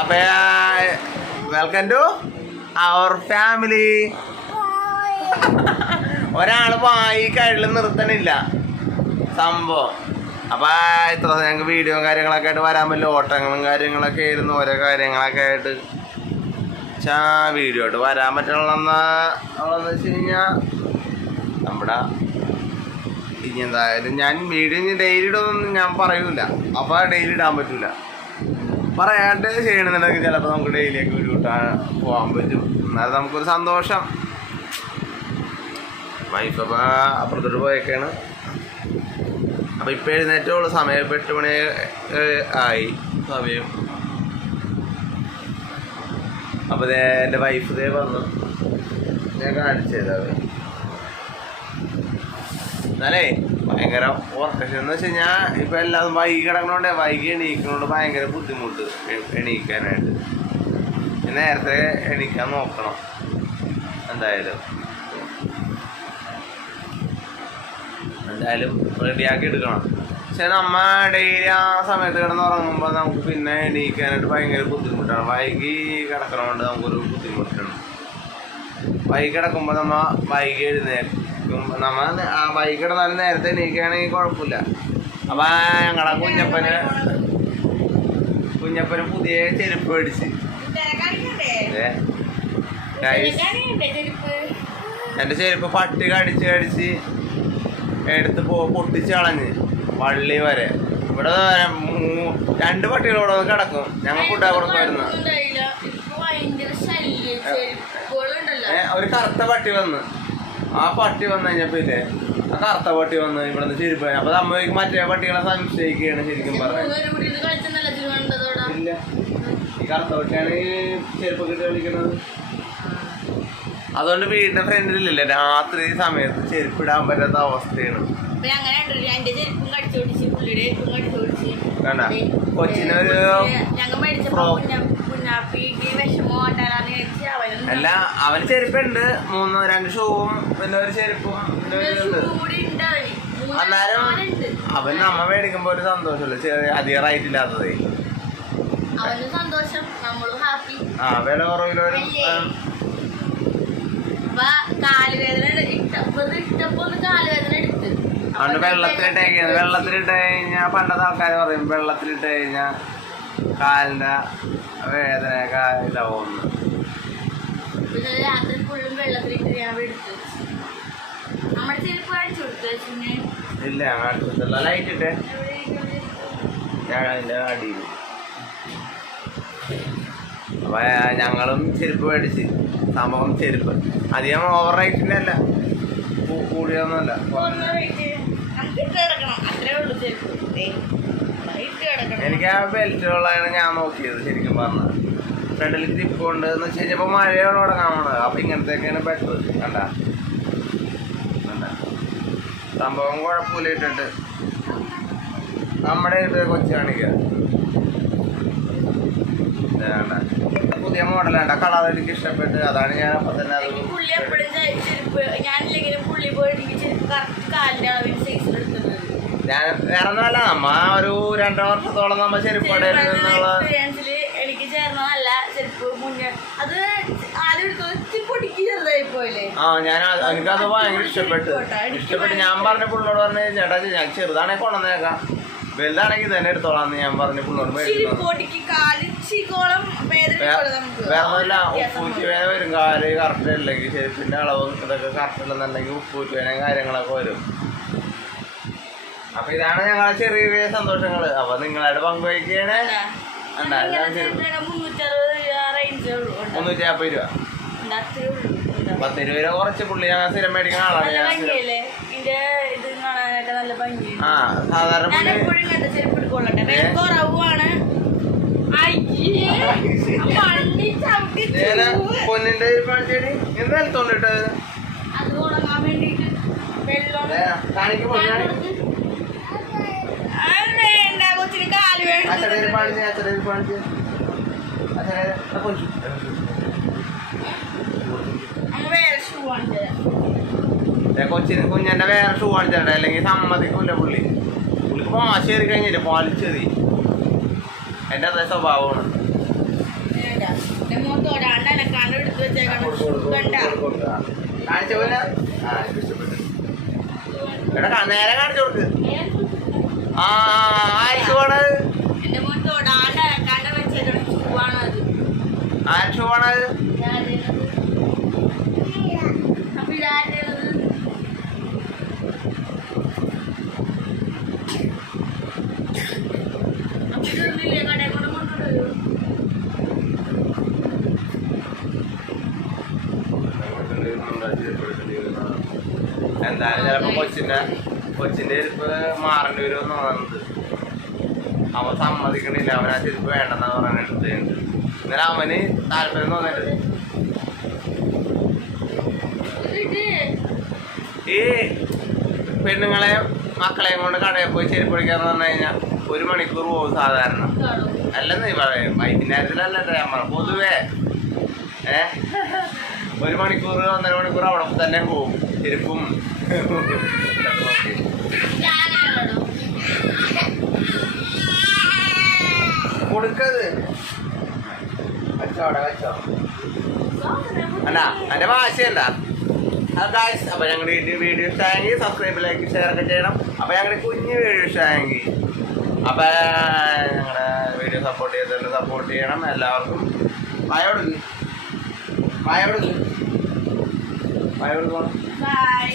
അപ്പൊ welcome to our family. ഒരാള് വായി കയ്യിൽ നിർത്തണില്ല സംഭവം. അപ്പൊ ഇത്ര ഞങ്ങൾക്ക് വീഡിയോ കാര്യങ്ങളൊക്കെ ആയിട്ട് വരാൻ പറ്റില്ല. ഓട്ടങ്ങളും കാര്യങ്ങളൊക്കെ ആയിരുന്നു, ഓരോ കാര്യങ്ങളൊക്കെ ആയിട്ട് വീഡിയോ ആയിട്ട് വരാൻ പറ്റണമെന്ന് വെച്ച് കഴിഞ്ഞാൽ നമ്മുടെ ഇനി എന്തായാലും ഞാൻ വീഡിയോ ഇനി ഡെയിലി ഇടുന്നൊന്നും ഞാൻ പറയൂല. അപ്പോൾ ഡെയിലി ഇടാൻ പറ്റില്ല. പറയാണ്ട് ചെയ്യണമെന്നുണ്ടെങ്കിൽ ചിലപ്പോൾ നമുക്ക് ഡെയിലിയൊക്കെ വീഡിയോ ഇട്ടാൻ പോകാൻ പറ്റും. എന്നാലും നമുക്കൊരു സന്തോഷം. വൈഫപ്പോൾ അപ്പുറത്തോട്ട് പോയേക്കാണ്. അപ്പോൾ ഇപ്പോൾ എഴുന്നേറ്റുള്ളൂ. സമയം ഇപ്പോൾ 8 മണി ആയി സമയം. അപ്പോൾ എൻ്റെ വൈഫ് ഇതേ വന്നു, ഞാൻ കാണിച്ചു തരാം. എന്നാലേ ഭയങ്കര ഉറക്കം എന്ന് വെച്ച് കഴിഞ്ഞാൽ ഇപ്പം എല്ലാതും വൈകി കിടക്കണോണ്ട് വൈകി എണീക്കണോണ്ട് ഭയങ്കര ബുദ്ധിമുട്ട് എണീക്കാനായിട്ട്. നേരത്തെ എണീക്കാൻ നോക്കണം എന്തായാലും റെഡിയാക്കി എടുക്കണം. പക്ഷെ നമ്മ ഡെയിലി ആ സമയത്ത് കിടന്ന് ഉറങ്ങുമ്പോൾ നമുക്ക് പിന്നെ എണീക്കാനായിട്ട് ഭയങ്കര ബുദ്ധിമുട്ടാണ്. വൈകി കിടക്കണോണ്ട് നമുക്കൊരു ബുദ്ധിമുട്ടാണ്. വൈകി കിടക്കുമ്പോൾ നമ്മൾ വൈകി എഴുന്നേക്കും. നമ്മൾ ആ വൈകി കിടന്നാലും നേരത്തെ എണീക്കുകയാണെങ്കിൽ കുഴപ്പമില്ല. അപ്പം ഞങ്ങളെ കുഞ്ഞപ്പന് പുതിയ ചെരുപ്പ് മേടിച്ച് എൻ്റെ ചെരുപ്പ് പട്ടി കടിച്ച് എടുത്ത് പൊട്ടിച്ച് കളഞ്ഞ് വള്ളി വരെ. ഇവിടെ 2 പട്ടികളോട് കിടക്കും. ഞങ്ങൾ ഫുഡാ കൊടുക്കുമായിരുന്നു. ഒരു കറുത്ത പട്ടി വന്ന്, ആ പട്ടി വന്നു കഴിഞ്ഞപ്പില്ലേ ആ കറുത്ത പട്ടി വന്ന് ഇവിടെ നിന്ന് ചെരുപ്പ്. അപ്പൊ നമ്മൾക്ക് മറ്റേ പട്ടികളെ സംശയിക്കുകയാണ് ശരിക്കും പറഞ്ഞത്. ഇല്ല, ഈ കറുത്ത പട്ടിയാണ് ഈ ചെരുപ്പ് കിട്ടി കളിക്കുന്നത്. അതുകൊണ്ട് വീടിന്റെ ഫ്രണ്ടിലില്ല രാത്രി സമയത്ത് ചെരുപ്പ് ഇടാൻ പറ്റാത്ത അവസ്ഥയാണ്. കൊച്ചിനൊരു അല്ല, അവന് ചെരുപ്പുണ്ട് 2 ഷൂവും പിന്നെ ഒരു ചെരുപ്പും അന്നേരം അവൻ നമ്മ മേടിക്കുമ്പോ ഒരു സന്തോഷമല്ലേ, അധികം റൈറ്റ് ഇല്ലാത്തതേ. ആ വില കുറവിലൊരു അതുകൊണ്ട് വെള്ളത്തിലിട്ട് കഴിഞ്ഞാൽ പണ്ടത്തെ ആൾക്കാർ പറയും വെള്ളത്തിലിട്ട് കഴിഞ്ഞാൽ കാലിന്റെ വേദനയൊക്കെ ഇതാവുന്നു. ഇല്ല അടുത്തില്ല, ലൈറ്റ് ഇട്ടേ ഞാൻ അതിന്റെ അടിയിൽ. അപ്പൊ ഞങ്ങളും ചെരുപ്പ് മേടിച്ച്. സംഭവം ചെരുപ്പ് അധികം ഓവർ റേറ്റിന്റെ അല്ല, കൂടിയൊന്നുമല്ല. എനിക്ക് ആ ബെൽറ്റുകളാണ് ഞാൻ നോക്കിയത് ശരിക്കും പറഞ്ഞത്. ഫ്രണ്ടിൽ ഗ്രിപ്പ് ഉണ്ട് എന്ന് വെച്ച് കഴിഞ്ഞപ്പോൾ മഴയാണ് ഇവിടെ കാണുന്നത്. അപ്പൊ ഇങ്ങനത്തെയൊക്കെയാണ് ബെറ്റർ. കണ്ട സംഭവം കുഴപ്പമില്ല. ഇട്ടിട്ട് നമ്മുടെ ഇത് കൊച്ചു കാണിക്കുക. പുതിയ മോഡലാണ്, കളർ എനിക്ക് ഇഷ്ടപ്പെട്ട്. അതാണ് ഞാൻ അപ്പൊ തന്നെ ഞാൻ വേറെ ഒന്നുമല്ല, നമ്മ ഒരു 2 വർഷത്തോളം നമ്മ ചെരുപ്പ് എനിക്ക് ചേർന്നതല്ല ചെരുപ്പ്. മുന്നേ അത് ഞാൻ എനിക്കത് ഭയങ്കര ഇഷ്ടപ്പെട്ട് ഞാൻ പറഞ്ഞ പുള്ളോട് പറഞ്ഞ ചേട്ടാ ഞാൻ ചെറുതാണെങ്കിൽ കൊണ്ടുവന്നേക്കാം, വലുതാണെങ്കിൽ തന്നെ എടുത്തോളാന്ന് ഞാൻ പറഞ്ഞ പുള്ളോട്. വേറൊന്നുമില്ല, ഉപ്പൂറ്റി വേന വരും. കാല് കറക്റ്റ് അല്ലെങ്കിൽ ചെരുപ്പിന്റെ അളവും ഇതൊക്കെ കറക്റ്റ് ഇല്ലെന്നുണ്ടെങ്കിൽ ഉപ്പൂറ്റി വേന കാര്യങ്ങളൊക്കെ വരും. അപ്പൊ ഇതാണ് ഞങ്ങളെ ചെറിയ ചെറിയ സന്തോഷങ്ങള്. അപ്പൊ നിങ്ങളായിട്ട് പങ്കുവയ്ക്കുകയാണ്. 350 രൂപ 10 രൂപ കുറച്ച് പുള്ളി ഞാൻ സ്ഥിരം മേടിക്കുന്ന ആളാണ്. ആ സാധാരണ പൊന്നിന്റെ കാണിച്ചേടി എന്തായാലും തോന്നിട്ടത് കാണിക്ക് കൊച്ചിന് കുഞ്ഞന്റെ വേറെ ഷൂ കാണിച്ചിട്ടുണ്ട്. അല്ലെങ്കിൽ സമ്മതിക്കൂല പുള്ളിക്ക് വാശി കയറി കഴിഞ്ഞില്ല, പാലിച്ചതി. എൻ്റെ അതേ സ്വഭാവമാണ്. എന്റെ മോൻ തൊടാണ്ട് അനക്കാണ്ട് എടുത്തു വെച്ചേക്കണം കണ്ട കാണിച്ച പോലെ ഇഷ്ടപ്പെട്ടു എടാ നേരെ കാണിച്ചു കൊടുക്ക് ആ ആർക്ക് പോണത് എന്റെ മോൻ തൊടാണ്ട് അനക്കാണ്ട് വെച്ചേക്കണം ഷൂവാണ് അത് ആർക്ക് പോണത് അപ്പൊ ഇതാരുടേത് അപ്പൊ ഇതൊന്നുമില്ലേ കടയിൽ കൊണ്ട് കൊണ്ടുവരൂ എന്തായാലും ചിലപ്പോ കൊച്ചിന്റെ ചെരുപ്പ് മാറേണ്ടി വരുമെന്ന് പറയുന്നത് അവൻ സമ്മതിക്കണില്ല അവൻ ആ ചെരുപ്പ് വേണ്ടെന്നാ പറയാൻ എടുത്തുണ്ട് ഇന്നലെ അവന് താല്പര്യം തോന്നിട്ട് ഈ പെണ്ണുങ്ങളെ മക്കളെയും കൊണ്ട് കടയിൽ പോയി ചെരുപ്പ് പിടിക്കാന്ന് പറഞ്ഞു കഴിഞ്ഞാൽ 1 മണിക്കൂർ പോകും സാധാരണ അല്ലെന്ന് പറയും വൈകുന്നേരത്തിലല്ലേ ഞാൻ പറഞ്ഞു പൊതുവേ 1 മണിക്കൂർ 1.5 മണിക്കൂർ അവിടെ തന്നെ പോകും ചെരുപ്പും കൊടുക്കത് വെച്ചോടെ വെച്ചോ അല്ല എന്റെ വാശിയല്ല അപ്പൊ ഞങ്ങളുടെ വീഡിയോ ഇഷ്ടമായെങ്കിൽ സബ്സ്ക്രൈബ് ലൈക്ക് ഷെയർ ഒക്കെ ചെയ്യണം അപ്പൊ ഞങ്ങളുടെ കുഞ്ഞു വീഡിയോ ഇഷ്ടമായെങ്കിൽ അപ്പൊ ഞങ്ങളുടെ വീഡിയോ സപ്പോർട്ട് ചെയ്യണം എല്ലാവർക്കും ഭയോടുക്ക് ബൈ